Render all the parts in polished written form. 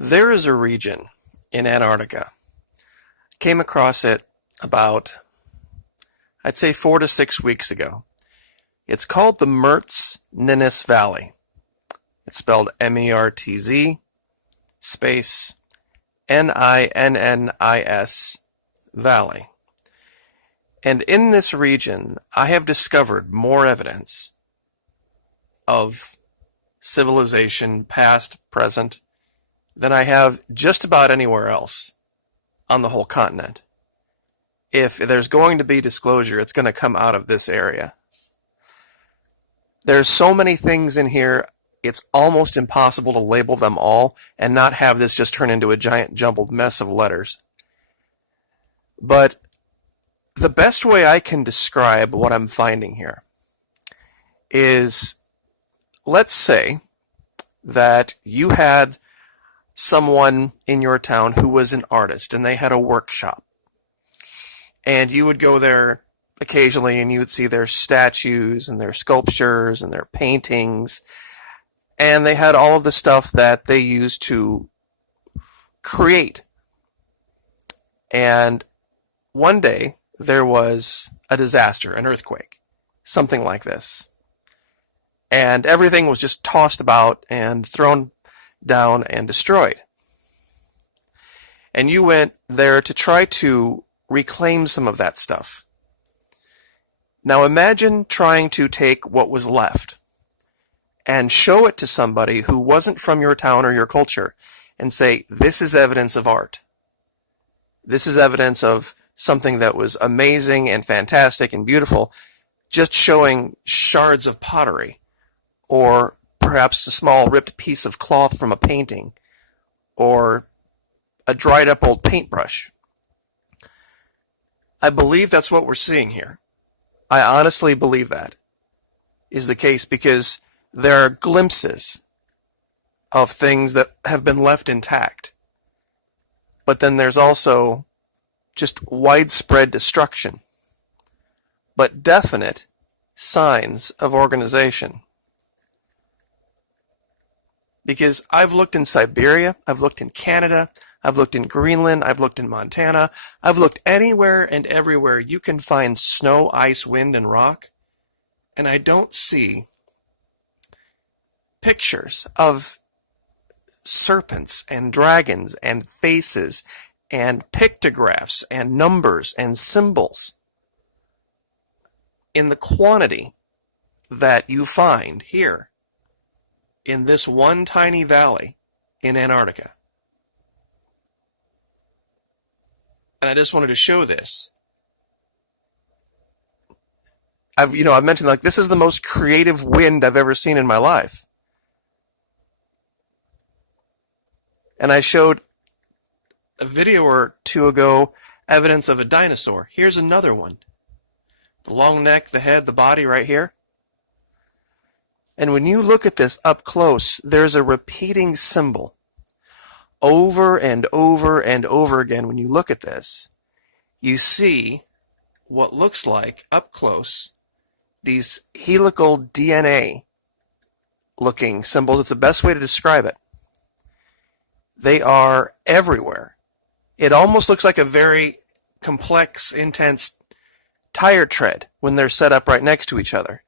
There is a region in Antarctica. Came across it about, I'd say 4 to 6 weeks ago. It's called the Mertz-Ninnis Valley. It's spelled M-E-R-T-Z space N-I-N-N-I-S Valley. And in this region, I have discovered more evidence of civilization, past, present, than I have just about anywhere else on the whole continent. If there's going to be disclosure, it's going to come out of this area. There's so many things in here, it's almost impossible to label them all and not have this just turn into a giant jumbled mess of letters. But the best way I can describe what I'm finding here is, let's say that you had someone in your town who was an artist and they had a workshop. And you would go there occasionally and you would see their statues and their sculptures and their paintings. And they had all of the stuff that they used to create. And one day there was a disaster, an earthquake, something like this. And everything was just tossed about and thrown down and destroyed. And you went there to try to reclaim some of that stuff. Now imagine trying to take what was left and show it to somebody who wasn't from your town or your culture and say, this is evidence of art. This is evidence of something that was amazing and fantastic and beautiful, just showing shards of pottery or perhaps a small ripped piece of cloth from a painting or a dried up old paintbrush. I believe that's what we're seeing here. I honestly believe that is the case because there are glimpses of things that have been left intact. But then there's also just widespread destruction, but definite signs of organization. Because I've looked in Siberia, I've looked in Canada, I've looked in Greenland, I've looked in Montana, I've looked anywhere and everywhere you can find snow, ice, wind, and rock, and I don't see pictures of serpents and dragons and faces and pictographs and numbers and symbols in the quantity that you find here in this one tiny valley in Antarctica. And I just wanted to show this. I've mentioned, like, this is the most creative wind I've ever seen in my life. And I showed a video or two ago evidence of a dinosaur. Here's another one. The long neck, the head, the body right here. And when you look at this up close, there's a repeating symbol. Over and over and over again, when you look at this, you see what looks like, up close, these helical DNA looking symbols. It's the best way to describe it. They are everywhere. It almost looks like a very complex, intense tire tread when they're set up right next to each other.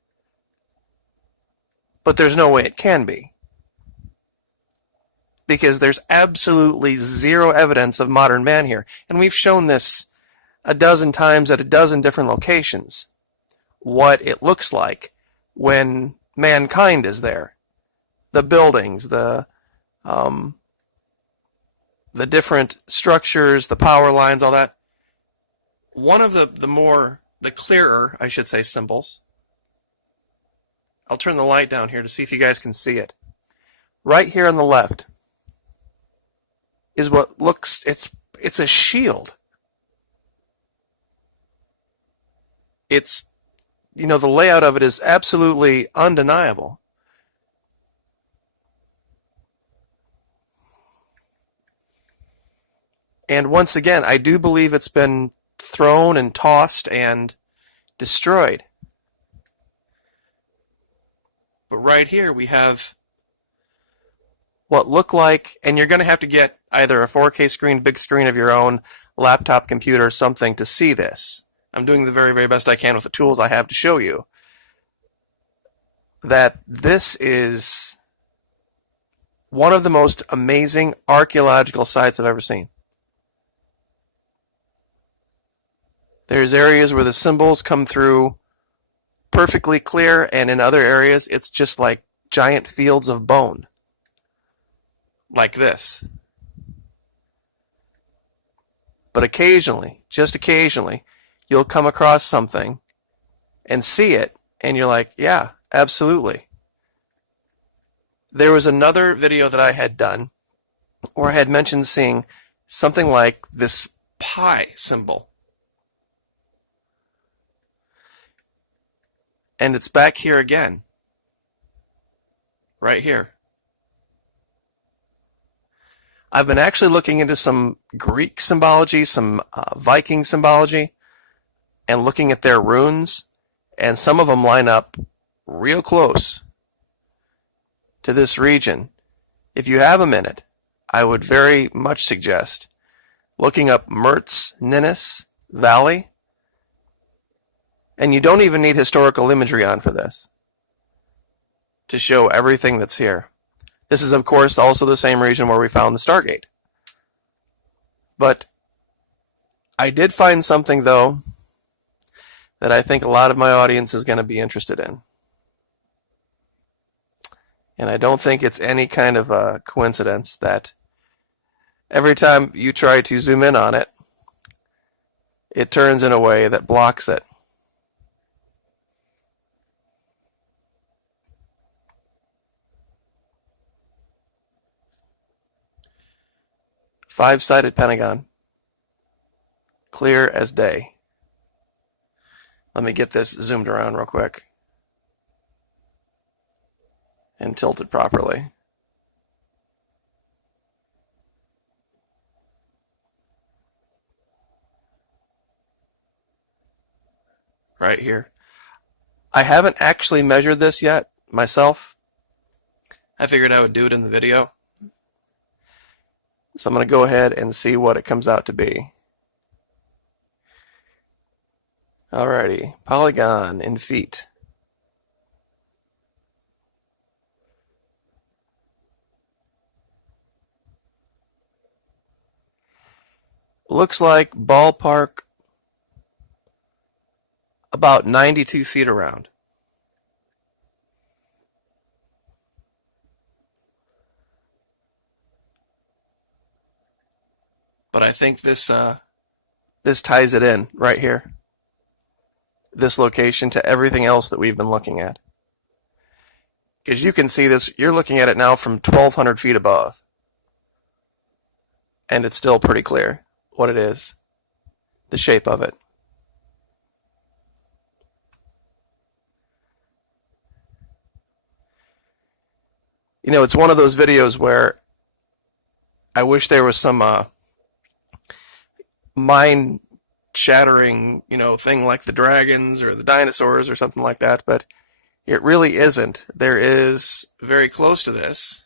But there's no way it can be, because there's absolutely zero evidence of modern man here. And we've shown this a dozen times at a dozen different locations, what it looks like when mankind is there. The buildings, the different structures, the power lines, all that. One of the clearer, I should say, symbols. I'll turn the light down here to see if you guys can see it. Right here on the left is what looks, it's a shield. It's, the layout of it is absolutely undeniable. And once again, I do believe it's been thrown and tossed and destroyed. But right here we have what look like, and you're going to have to get either a 4K screen, big screen of your own, laptop, computer, something to see this. I'm doing the very, very best I can with the tools I have to show you that this is one of the most amazing archaeological sites I've ever seen. There's areas where the symbols come through perfectly clear, and in other areas it's just like giant fields of bone. Like this. But occasionally, just occasionally, you'll come across something and see it, and you're like, yeah, absolutely. There was another video that I had done where I had mentioned seeing something like this pi symbol. And it's back here again. Right here. I've been actually looking into some Greek symbology, some Viking symbology, and looking at their runes, and some of them line up real close to this region. If you have a minute, I would very much suggest looking up Mertz Ninnis Valley, and you don't even need historical imagery on for this to show everything that's here. This is, of course, also the same region where we found the Stargate. But I did find something, though, that I think a lot of my audience is going to be interested in. And I don't think it's any kind of a coincidence that every time you try to zoom in on it, it turns in a way that blocks it. Five-sided Pentagon. Clear as day. Let me get this zoomed around real quick and tilted properly. Right here. I haven't actually measured this yet myself. I figured I would do it in the video. So I'm going to go ahead and see what it comes out to be. Alrighty, polygon in feet. Looks like ballpark about 92 feet around. But I think this ties it in right here. This location to everything else that we've been looking at. Because you can see this, you're looking at it now from 1,200 feet above. And it's still pretty clear what it is, the shape of it. You know, it's one of those videos where I wish there was some mind-shattering, thing like the dragons or the dinosaurs or something like that, but it really isn't. There is, very close to this,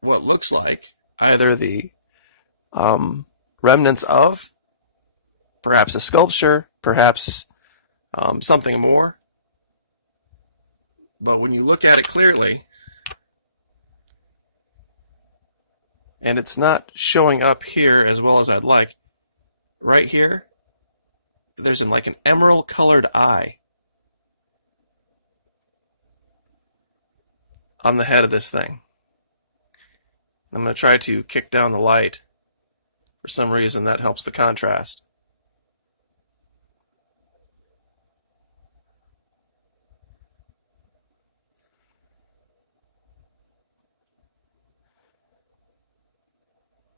what looks like either the remnants of, perhaps a sculpture, perhaps something more. But when you look at it clearly, and it's not showing up here as well as I'd like, right here, there's like an emerald colored eye on the head of this thing. I'm going to try to kick down the light. For some reason that helps the contrast.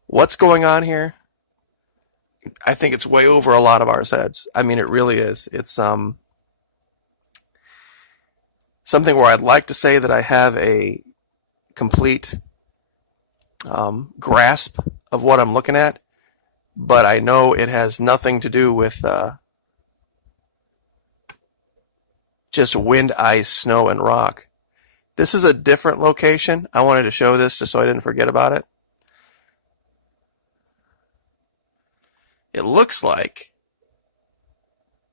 What's going on here? I think it's way over a lot of our heads. I mean, it really is. It's something where I'd like to say that I have a complete grasp of what I'm looking at, but I know it has nothing to do with just wind, ice, snow, and rock. This is a different location. I wanted to show this just so I didn't forget about it. It looks like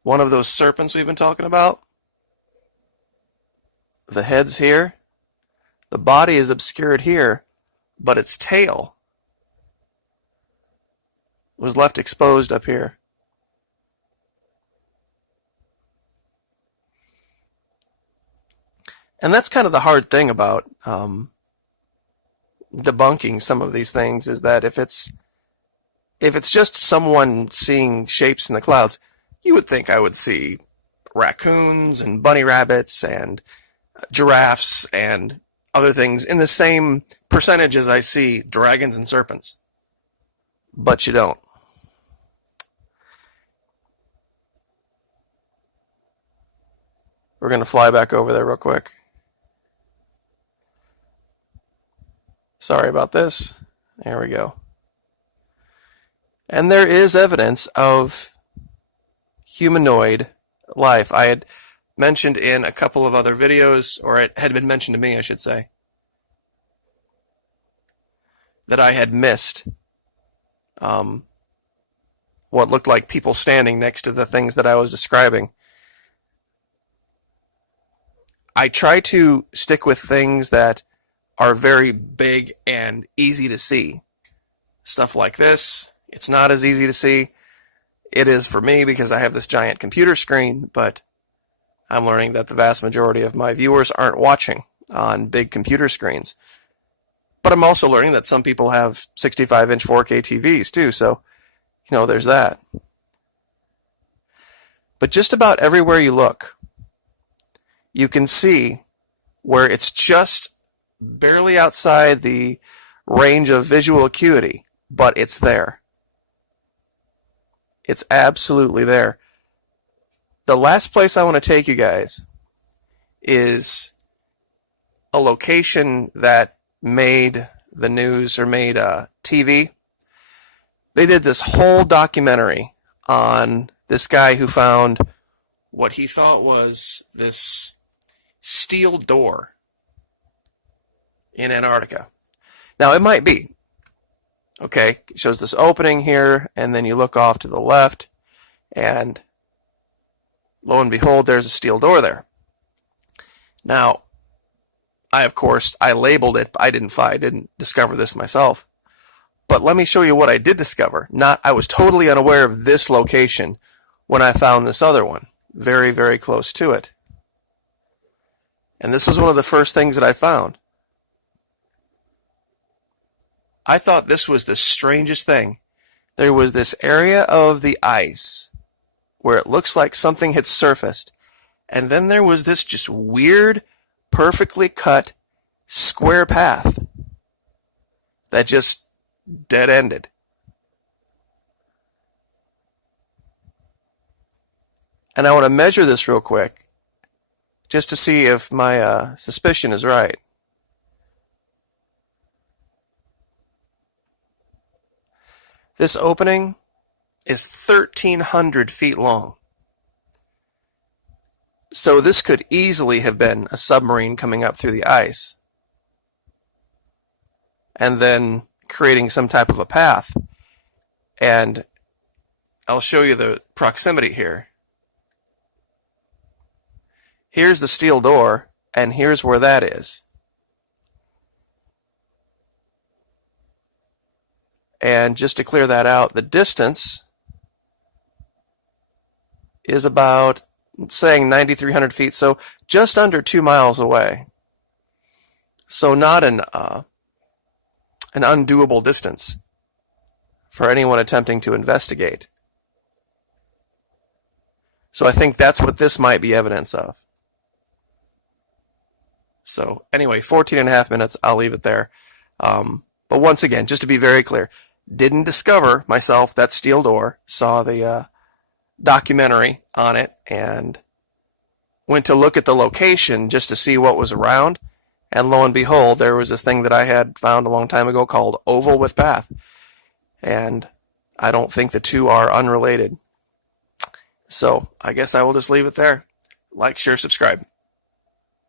one of those serpents we've been talking about. The head's here. The body is obscured here, but its tail was left exposed up here. And that's kind of the hard thing about debunking some of these things, is that if it's just someone seeing shapes in the clouds, you would think I would see raccoons and bunny rabbits and giraffes and other things in the same percentage as I see dragons and serpents. But you don't. We're going to fly back over there real quick. Sorry about this. There we go. And there is evidence of humanoid life. I had mentioned in a couple of other videos, or it had been mentioned to me, I should say, that I had missed what looked like people standing next to the things that I was describing. I try to stick with things that are very big and easy to see. Stuff like this, it's not as easy to see. It is for me because I have this giant computer screen, but I'm learning that the vast majority of my viewers aren't watching on big computer screens. But I'm also learning that some people have 65-inch 4K TVs too, so, there's that. But just about everywhere you look, you can see where it's just barely outside the range of visual acuity, but it's there. It's absolutely there. The last place I want to take you guys is a location that made the news, or made TV. They did this whole documentary on this guy who found what he thought was this steel door in Antarctica. Now, it might be. Okay, it shows this opening here, and then you look off to the left, and lo and behold, there's a steel door there. Now, I labeled it, but I didn't discover this myself. But let me show you what I did discover. I was totally unaware of this location when I found this other one, very, very close to it. And this was one of the first things that I found. I thought this was the strangest thing. There was this area of the ice where it looks like something had surfaced, and then there was this just weird, perfectly cut square path that just dead-ended. And I want to measure this real quick just to see if my suspicion is right. This opening is 1,300 feet long. So this could easily have been a submarine coming up through the ice and then creating some type of a path. And I'll show you the proximity here. Here's the steel door, and here's where that is. And just to clear that out, the distance is about, saying 9,300 feet, so just under 2 miles away. So not an undoable distance for anyone attempting to investigate. So I think that's what this might be evidence of. So anyway, 14 and a half minutes, I'll leave it there. But once again, just to be very clear, didn't discover myself that steel door, saw the documentary on it, and went to look at the location just to see what was around, and lo and behold, there was this thing that I had found a long time ago called Oval with Path, and I don't think the two are unrelated. So I guess I will just leave it there. Like, share, subscribe.